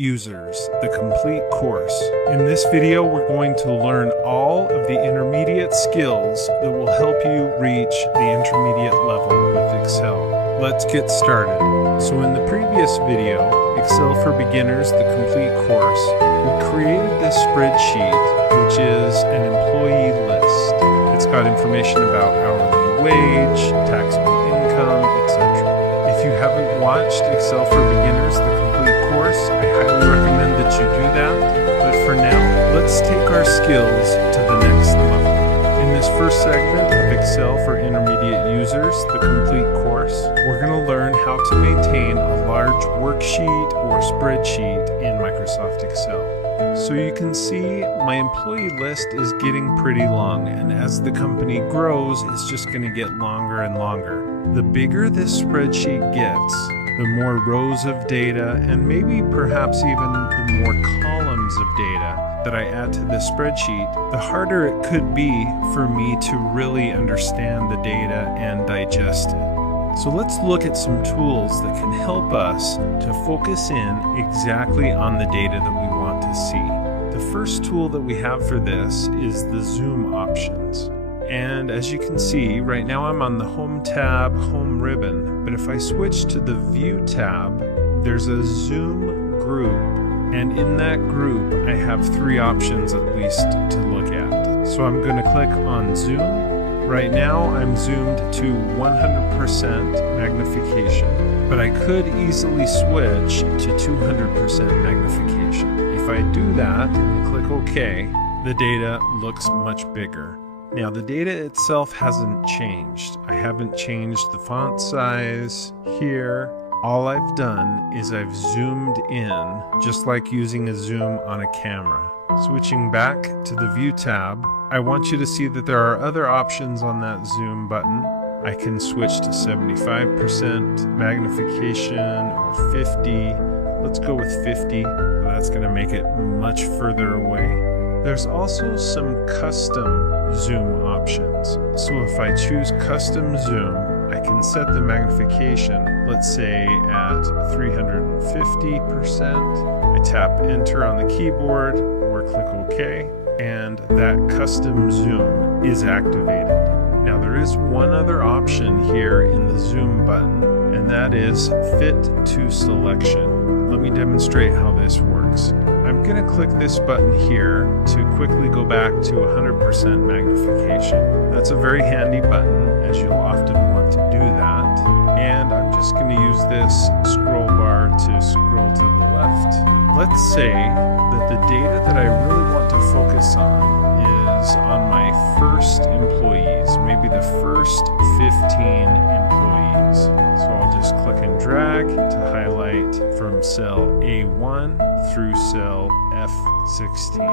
Users, the complete course. In this video, we're going to learn all of the intermediate skills that will help you reach the intermediate level with Excel. Let's get started. So in the previous video, Excel for Beginners, the complete course, we created this spreadsheet, which is an employee list. It's got information about hourly wage, taxable income, etc. If you haven't watched Excel for Beginners, the complete course, I highly recommend that you do that. But for now, let's take our skills to the next level. In this first segment of Excel for Intermediate Users, the complete course, we're going to learn how to maintain a large worksheet or spreadsheet in Microsoft Excel. So you can see my employee list is getting pretty long, and as the company grows, it's just going to get longer and longer. The bigger this spreadsheet gets, the more rows of data and maybe perhaps even the more columns of data that I add to this spreadsheet, the harder it could be for me to really understand the data and digest it. So let's look at some tools that can help us to focus in exactly on the data that we want to see. The first tool that we have for this is the zoom options. And as you can see, right now I'm on the Home tab, Home ribbon, but if I switch to the View tab, there's a Zoom group, and in that group I have three options at least to look at. So I'm going to click on Zoom. Right now I'm zoomed to 100% magnification, but I could easily switch to 200% magnification. If I do that and click OK, the data looks much bigger. Now the data itself hasn't changed. I haven't changed the font size here. All I've done is I've zoomed in, just like using a zoom on a camera. Switching back to the View tab, I want you to see that there are other options on that zoom button. I can switch to 75% magnification or 50. Let's go with 50. That's going to make it much further away. There's also some custom zoom options. So if I choose custom zoom, I can set the magnification, let's say at 350%. I tap enter on the keyboard or click OK, and that custom zoom is activated. Now there is one other option here in the zoom button, and that is fit to selection. Let me demonstrate how this works. I'm going to click this button here to quickly go back to 100% magnification. That's a very handy button, as you'll often want to do that. And I'm just going to use this scroll bar to scroll to the left. Let's say that the data that I really want to focus on is on my first employees, maybe the first 15 employees. So I'll just click and drag to highlight from cell A1 through cell F16.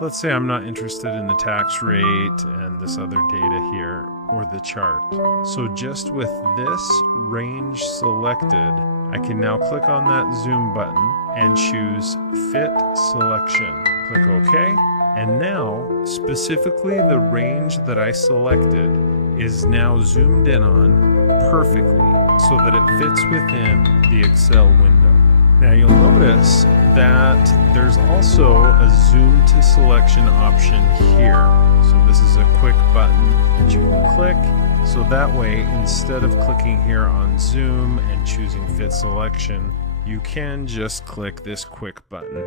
Let's say I'm not interested in the tax rate and this other data here or the chart. So just with this range selected, I can now click on that zoom button and choose Fit Selection. Click OK. And now, specifically the range that I selected is now zoomed in on perfectly so that it fits within the Excel window. Now you'll notice that there's also a zoom to selection option here. So this is a quick button that you can click. So that way, instead of clicking here on zoom and choosing fit selection, you can just click this quick button.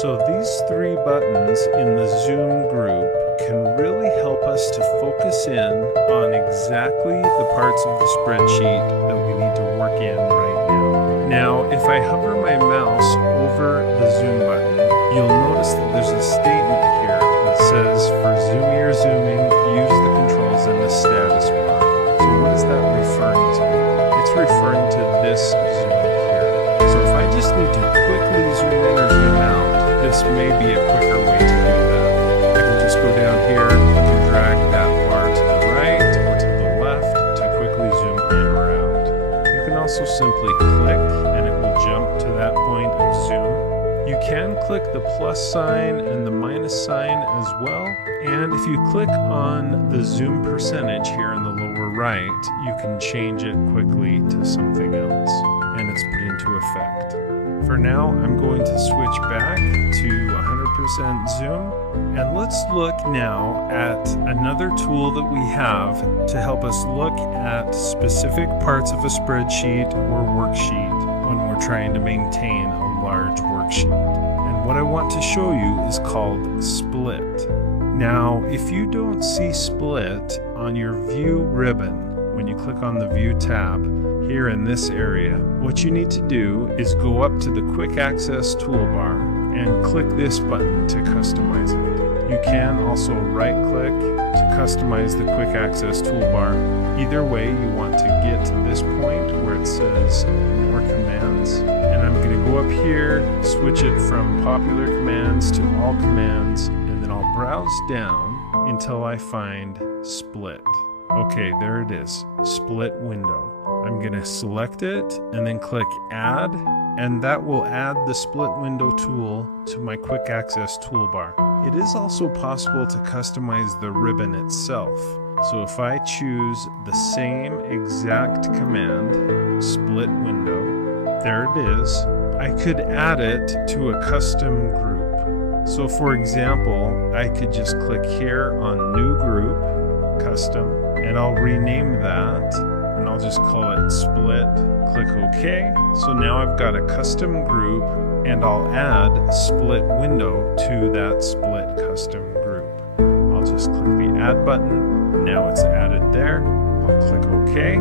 So these three buttons in the zoom group can really help us to focus in on exactly the parts of the spreadsheet that we need to work in right now. Now, if I hover my mouse over the zoom button, you'll notice that there's a statement here that says, for zoomier zooming, use the controls in the status bar. So what is that referring to? It's referring to this zoom here. So if I just need to quickly zoom in or zoom out, this may be a quicker way to do that. I can just go down here, click and drag that bar to the right or to the left to quickly zoom in or out. You can also simply click and it will jump to that point of zoom. You can click the plus sign and the minus sign as well. And if you click on the zoom percentage here in the lower right, you can change it quickly to something else, and it's put into effect. For now, I'm going to switch back to 100% zoom, and let's look now at another tool that we have to help us look at specific parts of a spreadsheet or worksheet when we're trying to maintain a large worksheet. And what I want to show you is called Split. Now, if you don't see Split on your View ribbon, when you click on the View tab, here in this area, what you need to do is go up to the Quick Access toolbar and click this button to customize it. You can also right-click to customize the Quick Access toolbar. Either way, you want to get to this point where it says More Commands, and I'm going to go up here, switch it from Popular Commands to All Commands, and then I'll browse down until I find Split. Okay, there it is, Split Window. I'm going to select it and then click Add, and that will add the Split Window tool to my Quick Access toolbar. It is also possible to customize the ribbon itself. So if I choose the same exact command, Split Window, there it is, I could add it to a custom group. So for example, I could just click here on New Group, Custom, and I'll rename that, and I'll just call it Split. Click OK. So now I've got a custom group, and I'll add Split Window to that Split custom group. I'll just click the Add button. Now it's added there. I'll click OK.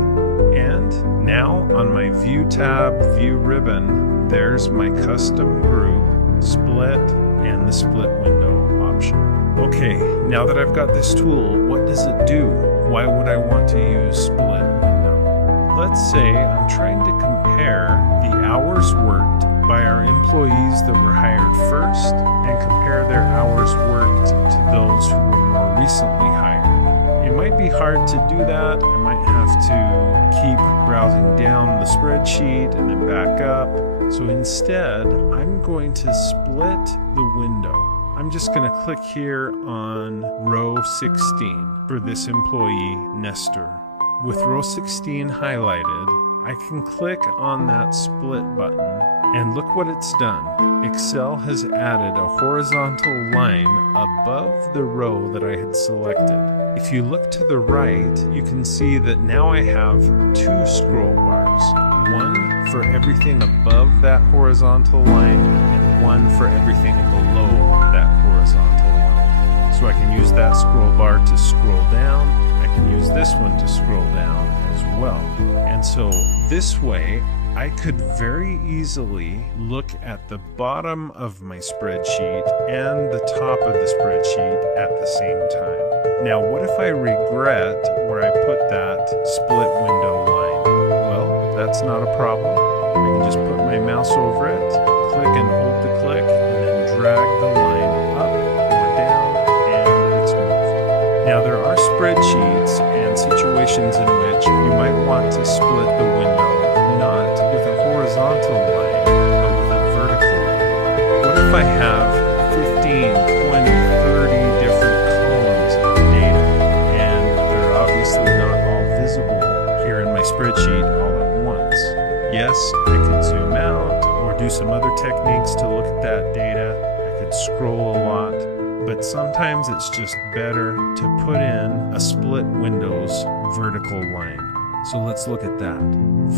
And now on my View tab, View ribbon, there's my custom group, Split, and the Split Window option. Okay, now that I've got this tool, what does it do? Why would I want to use Split Window? Let's say I'm trying to compare the hours worked by our employees that were hired first and compare their hours worked to those who were more recently hired. It might be hard to do that. I might have to keep browsing down the spreadsheet and then back up. So instead, I'm going to split the window. I'm just going to click here on row 16 for this employee, Nestor. With row 16 highlighted, I can click on that split button, and look what it's done. Excel has added a horizontal line above the row that I had selected. If you look to the right, you can see that now I have two scroll bars. One for everything above that horizontal line, and one for everything below that horizontal line. So I can use that scroll bar to scroll down. I can use this one to scroll down as well. And so this way, I could very easily look at the bottom of my spreadsheet and the top of the spreadsheet at the same time. Now, what if I regret where I put that split window line? Well, that's not a problem. I can just put my mouse over it, click and hold the click, and then drag the line up or down, and it's moved. Now, there are spreadsheets and situations in which you might want to split the window, not with a horizontal line, but with a vertical line. What if I have 15, 20, 30 different columns of data, and they're obviously not all visible here in my spreadsheet all at once? Yes, I could zoom out or do some other techniques to look at that data. I could scroll a lot, but sometimes it's just better to put in a split windows vertical line. So let's look at that.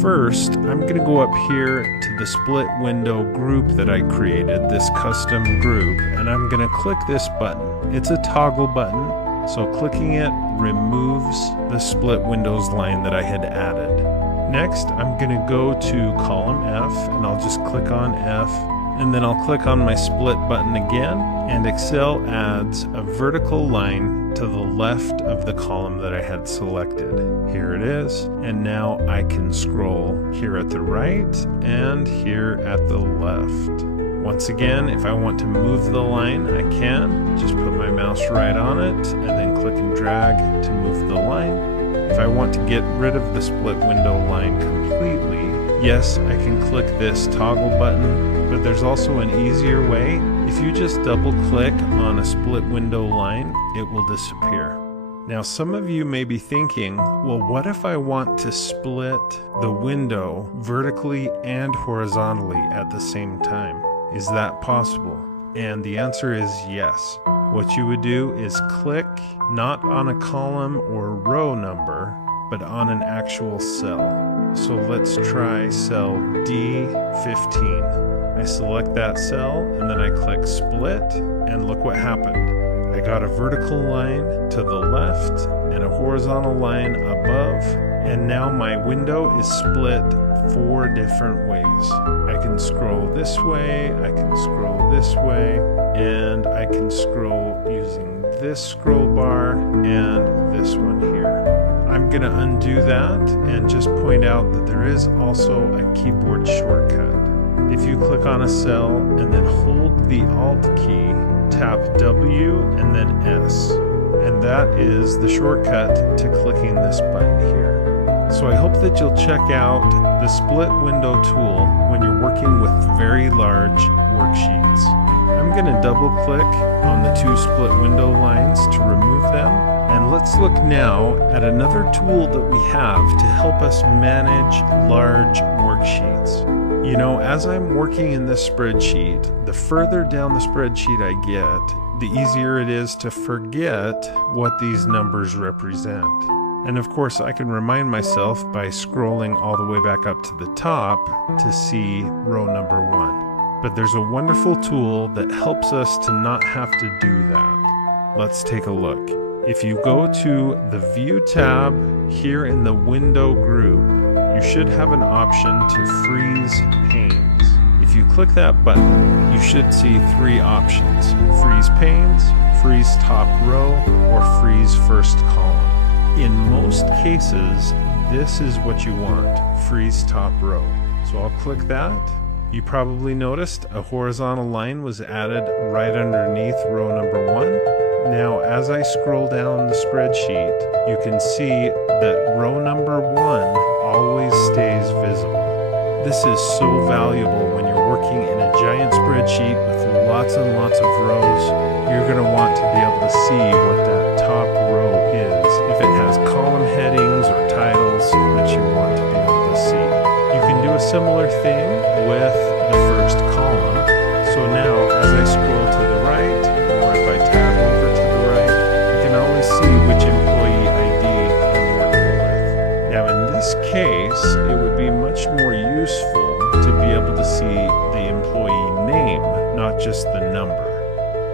First, I'm going to go up here to the split window group that I created, this custom group, and I'm going to click this button. It's a toggle button, so clicking it removes the split windows line that I had added. Next, I'm going to go to column F, and I'll just click on F, and then I'll click on my split button again, and Excel adds a vertical line to the left of the column that I had selected. Here it is, and now I can scroll here at the right and here at the left. Once again, if I want to move the line, I can. Just put my mouse right on it and then click and drag to move the line. If I want to get rid of the split window line completely, yes, I can click this toggle button, but there's also an easier way. If you just double click on a split window line, it will disappear. Now, some of you may be thinking, well, what if I want to split the window vertically and horizontally at the same time? Is that possible? And the answer is yes. What you would do is click not on a column or row number, but on an actual cell. So let's try cell D15. I select that cell and then I click split, and look what happened. I got a vertical line to the left and a horizontal line above, and now my window is split 4 different ways. I can scroll this way, I can scroll this way, and I can scroll using this scroll bar and this one here. I'm going to undo that and just point out that there is also a keyboard shortcut. If you click on a cell and then hold the Alt key, tap W and then S, and that is the shortcut to clicking this button here. So I hope that you'll check out the split window tool when you're working with very large worksheets. I'm going to double click on the 2 split window lines to remove them, and let's look now at another tool that we have to help us manage large worksheets. You know, as I'm working in this spreadsheet, the further down the spreadsheet I get, the easier it is to forget what these numbers represent. And of course, I can remind myself by scrolling all the way back up to the top to see row number 1. But there's a wonderful tool that helps us to not have to do that. Let's take a look. If you go to the View tab here in the Window group, you should have an option to freeze panes. If you click that button, you should see 3 options: freeze panes, freeze top row, or freeze first column. In most cases, this is what you want, freeze top row. So I'll click that. You probably noticed a horizontal line was added right underneath row number 1. Now, as I scroll down the spreadsheet, you can see that row number 1 always stays visible. This is so valuable when you're working in a giant spreadsheet with lots and lots of rows. You're going to want to be able to see what that top row is, if it has column headings or titles that you want to be able to see. You can do a similar thing with the first column. So now, as I scroll to the right, or if I tab over to the right, I can always see which employee ID I'm working with. Now, in this case, it would be much more useful to be able to see the employee name, not just the number.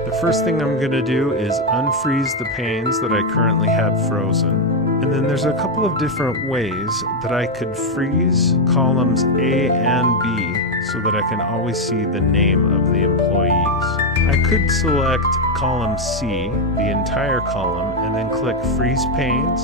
The first thing I'm going to do is unfreeze the panes that I currently had frozen. And then there's a couple of different ways that I could freeze columns A and B so that I can always see the name of the employees. I could select column C, the entire column, and then click freeze panes,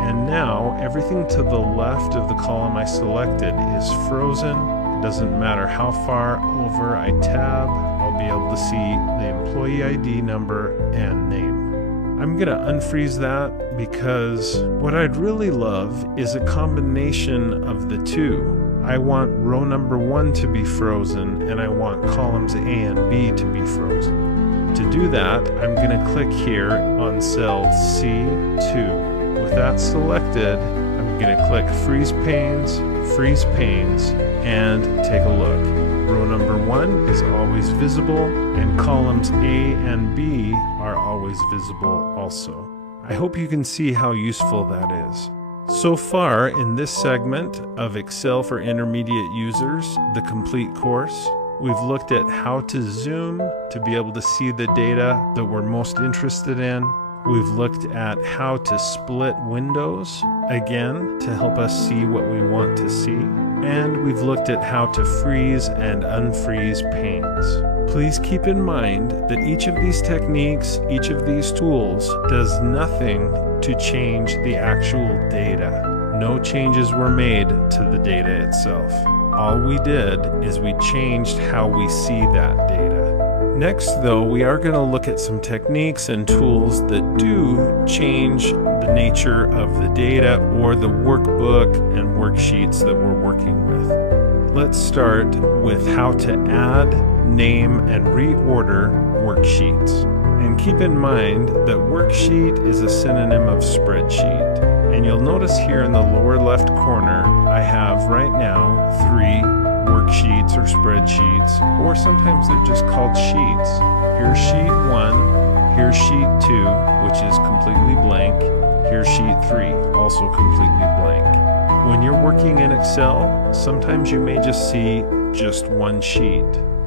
and now everything to the left of the column I selected is frozen. It doesn't matter how far over I tab, I'll be able to see the employee ID number and name. I'm going to unfreeze that because what I'd really love is a combination of the two. I want row number 1 to be frozen, and I want columns A and B to be frozen. To do that, I'm going to click here on cell C2. With that selected, I'm going to click freeze panes, and take a look. Row number 1 is always visible, and columns A and B are always visible also. I hope you can see how useful that is. So far in this segment of Excel for Intermediate Users, the complete course, we've looked at how to zoom to be able to see the data that we're most interested in. We've looked at how to split windows, again, to help us see what we want to see. And we've looked at how to freeze and unfreeze panes. Please keep in mind that each of these techniques, each of these tools, does nothing to change the actual data. No changes were made to the data itself. All we did is we changed how we see that data. Next, though, we are going to look at some techniques and tools that do change the nature of the data or the workbook and worksheets that we're working with. Let's start with how to add, name, and reorder worksheets. And keep in mind that worksheet is a synonym of spreadsheet. And you'll notice here in the lower left corner, I have right now 3 worksheets or spreadsheets, or sometimes they're just called sheets. Here's sheet 1, here's sheet 2, which is completely blank. Here's sheet 3, also completely blank. When you're working in Excel, sometimes you may just see just one sheet.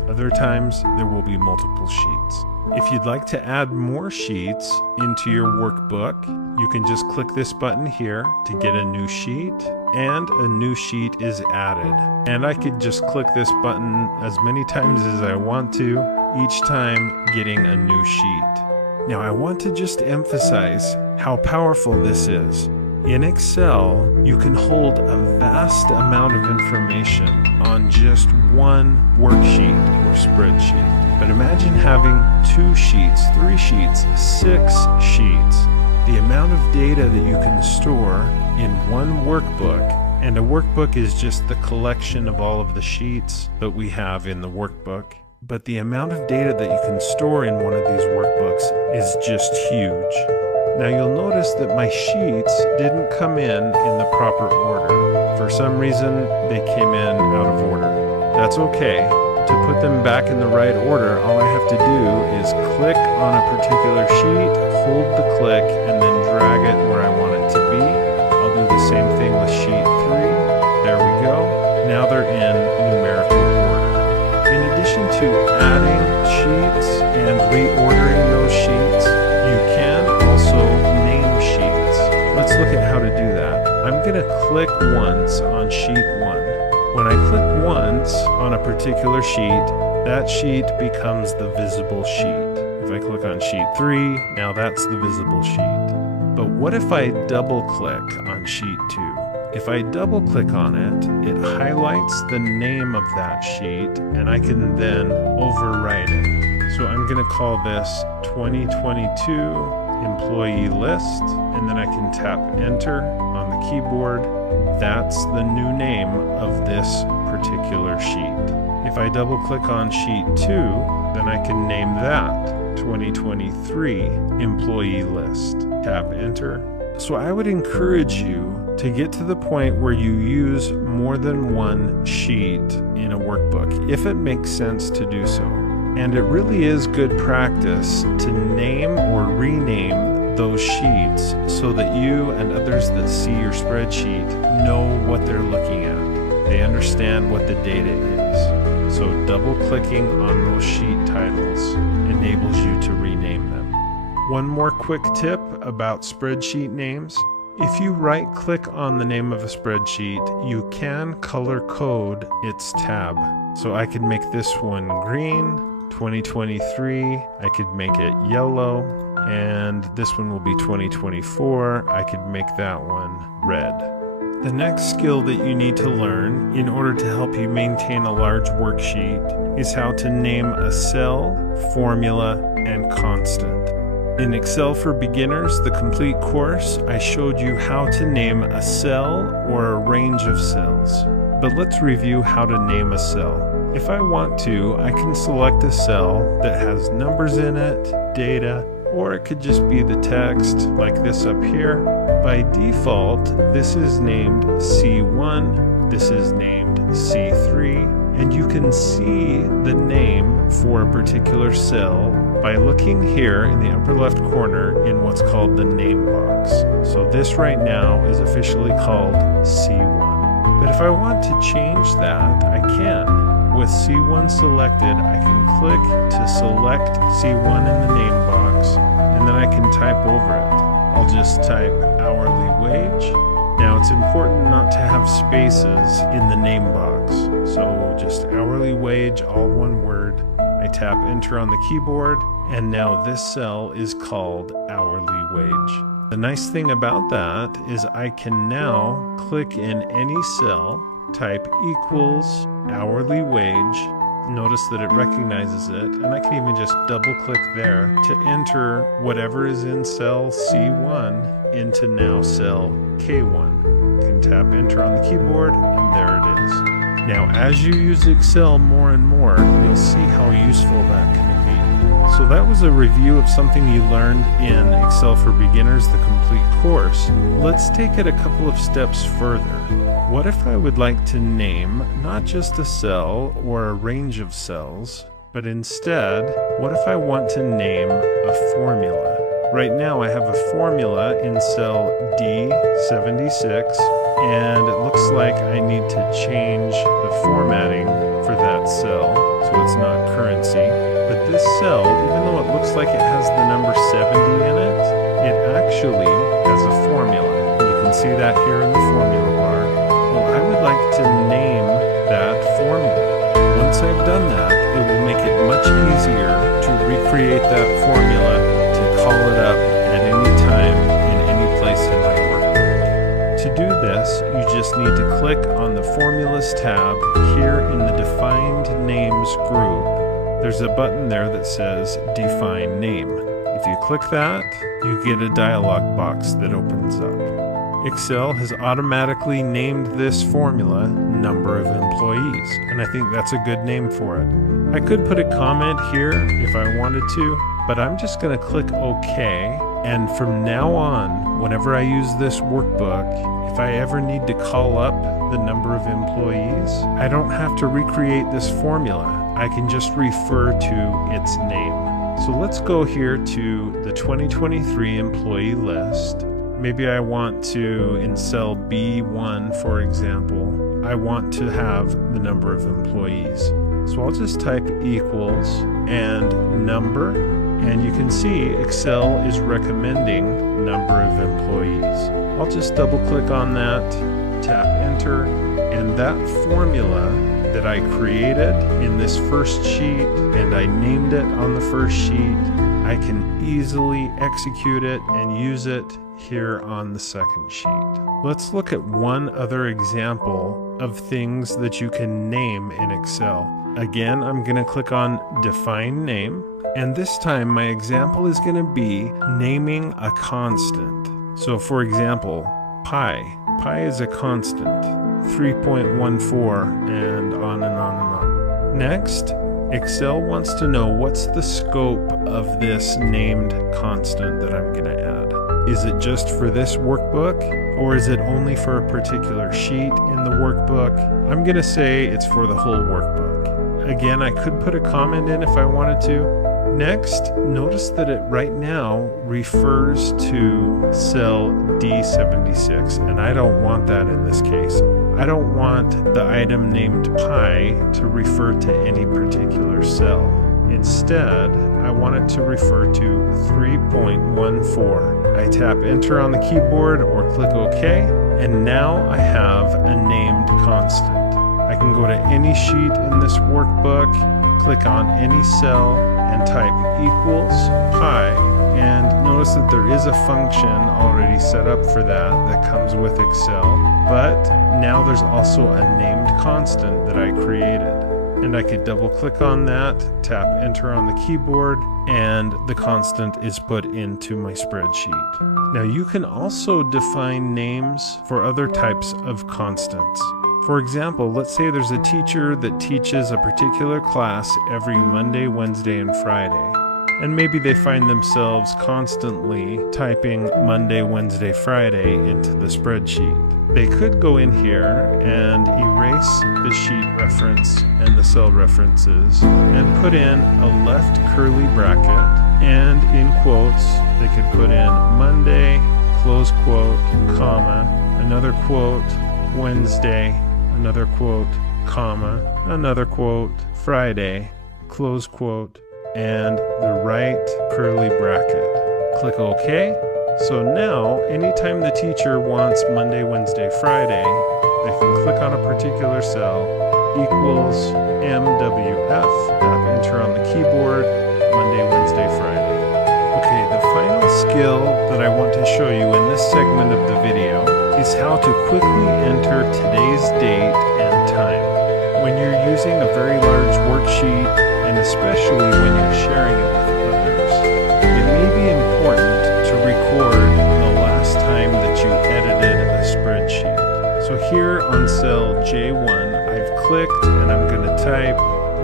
Other times, there will be multiple sheets. If you'd like to add more sheets into your workbook, you can just click this button here to get a new sheet, and a new sheet is added. And I could just click this button as many times as I want to, each time getting a new sheet. Now I want to just emphasize how powerful this is. In Excel, you can hold a vast amount of information on just one worksheet or spreadsheet. But imagine having 2 sheets, 3 sheets, 6 sheets. The amount of data that you can store in one workbook, and a workbook is just the collection of all of the sheets that we have in the workbook. But the amount of data that you can store in one of these workbooks is just huge. Now you'll notice that my sheets didn't come in the proper order. For some reason, they came in out of order. That's okay. To put them back in the right order, all I have to do is click on a particular sheet, hold the click, and then drag it where I want it to be. I'll do the same thing with sheet 3. There we go. Now they're in numerical order. In addition to adding sheets and reordering those sheets, you can also name sheets. Let's look at how to do that. I'm going to click once on sheet 1. When I click once on a particular sheet, that sheet becomes the visible sheet. If I click on sheet 3, now that's the visible sheet. But what if I double click on sheet 2? If I double click on it, it highlights the name of that sheet, and I can then overwrite it. So I'm going to call this 2022 employee list, and then I can tap enter on the keyboard. That's the new name of this particular sheet. If I double click on sheet 2, then I can name that 2023 employee list. Tap enter. So I would encourage you to get to the point where you use more than one sheet in a workbook, if it makes sense to do so. And it really is good practice to name or rename those sheets so that you and others that see your spreadsheet know what they're looking at. They understand what the data is. So double clicking on those sheet titles enables you to rename them. One more quick tip about spreadsheet names. If you right click on the name of a spreadsheet, you can color code its tab. So I could make this one green, 2023, I could make it yellow, and this one will be 2024. I could make that one red. The next skill that you need to learn in order to help you maintain a large worksheet is how to name a cell, formula, and constant. In Excel for Beginners, the complete course, I showed you how to name a cell or a range of cells. But let's review how to name a cell. If I want to, I can select a cell that has numbers in it, data, or it could just be the text like this up here. By default, this is named C1, this is named C3, and you can see the name for a particular cell by looking here in the upper left corner in what's called the name box. So this right now is officially called C1. But if I want to change that, I can. With C1 selected, I can click to select C1 in the name box, and then I can type over it. I'll just type hourly wage. Now it's important not to have spaces in the name box, so just hourly wage, all one word. I tap enter on the keyboard, and now this cell is called hourly wage. The nice thing about that is I can now click in any cell, type equals hourly wage, notice that it recognizes it, and I can even just double click there to enter whatever is in cell C1 into now cell K1. You can tap enter on the keyboard, and there it is. Now as you use Excel more and more, you'll see how useful that can be. So So that was a review of something you learned in Excel for Beginners, the complete course. Let's take it a couple of steps further. What if I would like to name not just a cell or a range of cells, but instead, what if I want to name a formula? Right now I have a formula in cell D76, and it looks like I need to change the formatting for that cell so it's not currency. But this cell, even though it looks like it has the number 70 in it, it actually has a formula. You can see that here in the formula bar. Well, I would like to name that formula. Once I've done that, it will make it much easier to recreate that formula, to call it up at any time in any place in my workbook. To do this, you just need to click on the Formulas tab here in the Defined Names group. There's a button there that says Define Name. If you click that, you get a dialog box that opens up. Excel has automatically named this formula Number of Employees, and I think that's a good name for it. I could put a comment here if I wanted to, but I'm just going to click OK, and from now on, whenever I use this workbook, if I ever need to call up the number of employees, I don't have to recreate this formula. I can just refer to its name. So let's go here to the 2023 employee list. Maybe I want to, in cell B1 for example, I want to have the number of employees. So I'll just type equals and number, and you can see Excel is recommending number of employees. I'll just double click on that, tap enter, and that formula that I created in this first sheet and I named it on the first sheet, I can easily execute it and use it here on the second sheet. Let's look at one other example of things that you can name in Excel. Again, I'm going to click on Define Name, and this time my example is going to be naming a constant. So for example, pi. Pi is a constant, 3.14, and on and on and on. Next, Excel wants to know what's the scope of this named constant that I'm going to add. Is it just for this workbook, or is it only for a particular sheet in the workbook? I'm going to say it's for the whole workbook. Again, I could put a comment in if I wanted to. Next, notice that it right now refers to cell D76, and I don't want that in this case. I don't want the item named pi to refer to any particular cell. Instead, I want it to refer to 3.14. I tap enter on the keyboard or click OK, and now I have a named constant. I can go to any sheet in this workbook, click on any cell, and type equals pi, and notice that there is a function already set up for that comes with Excel, but now there's also a named constant that I created. And I could double click on that, tap enter on the keyboard, and the constant is put into my spreadsheet. Now you can also define names for other types of constants. For example, let's say there's a teacher that teaches a particular class every Monday, Wednesday, and Friday. And maybe they find themselves constantly typing Monday, Wednesday, Friday into the spreadsheet. They could go in here and erase the sheet reference and the cell references and put in a left curly bracket, and in quotes they could put in Monday, close quote, comma, another quote, Wednesday, another quote, comma, another quote, Friday, close quote, and the right curly bracket. Click OK. So now, anytime the teacher wants Monday, Wednesday, Friday, they can click on a particular cell, equals MWF, tap enter on the keyboard, Monday, Wednesday, Friday. Okay, the final skill that I want to show you in this segment of the video is how to quickly enter today's date and time. When you're using a very large worksheet, and especially when you're sharing it with others, it may be important to record the last time that you edited a spreadsheet. So here on cell J1, I've clicked and I'm going to type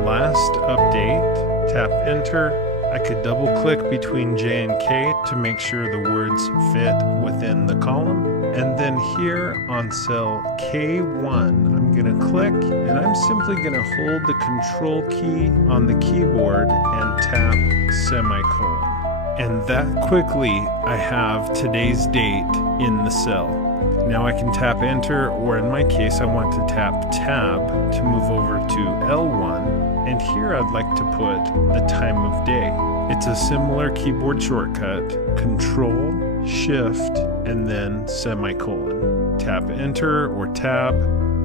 last update, tap enter, I could double click between J and K to make sure the words fit within the column. And then here on cell K1, I'm going to click and I'm simply going to hold the control key on the keyboard and tap semicolon. And that quickly I have today's date in the cell. Now I can tap enter, or in my case I want to tap tab to move over to L1, and here I'd like to put the time of day. It's a similar keyboard shortcut, control, shift, and then semicolon. Tap enter or tab.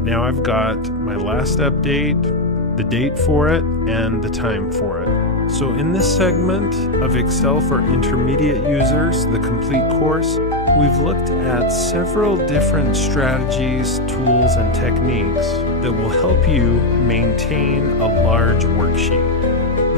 Now I've got my last update, the date for it, and the time for it. So in this segment of Excel for Intermediate Users, the complete course, we've looked at several different strategies, tools, and techniques that will help you maintain a large worksheet.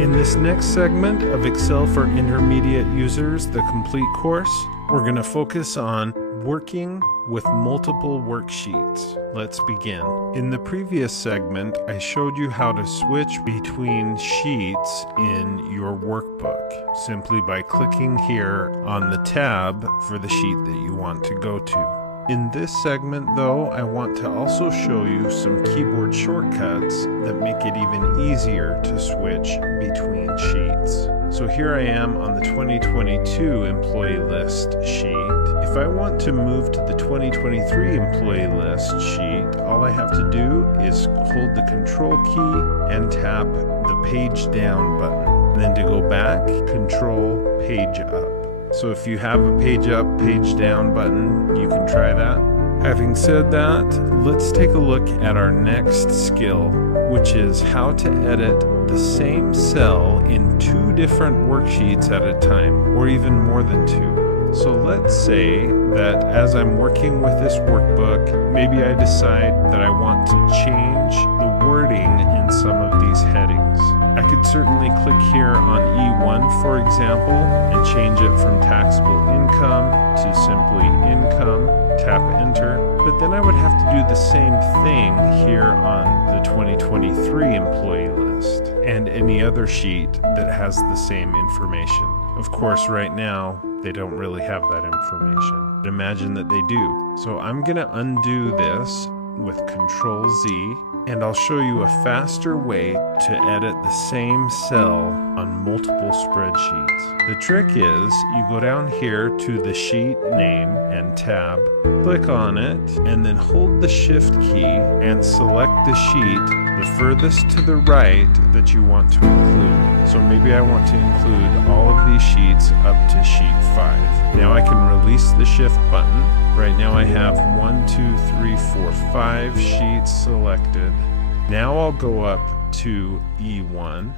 In this next segment of Excel for Intermediate Users, the complete course, we're going to focus on working with multiple worksheets. Let's begin. In the previous segment, I showed you how to switch between sheets in your workbook simply by clicking here on the tab for the sheet that you want to go to. In this segment, though, I want to also show you some keyboard shortcuts that make it even easier to switch between sheets. So here I am on the 2022 employee list sheet. If I want to move to the 2023 employee list sheet, all I have to do is hold the control key and tap the page down button. And then to go back, control page up. So if you have a page up, page down button, you can try that. Having said that, let's take a look at our next skill, which is how to edit the same cell in two different worksheets at a time, or even more than two. So let's say that as I'm working with this workbook, maybe I decide that I want to change the wording in some of these headings. I could certainly click here on E1, for example, and change it from taxable income to simply income, tap enter, but then I would have to do the same thing here on the 2023 employee list and any other sheet that has the same information. Of course, right now, they don't really have that information, but imagine that they do. So I'm going to undo this with Control Z, and I'll show you a faster way to edit the same cell on multiple spreadsheets. The trick is you go down here to the sheet name and tab, click on it, and then hold the shift key and select the sheet the furthest to the right that you want to include. So maybe I want to include all of these sheets up to sheet 5. Now I can release the shift button. Right now I have 1, 2, 3, 4, 5 sheets selected. Now I'll go up to E1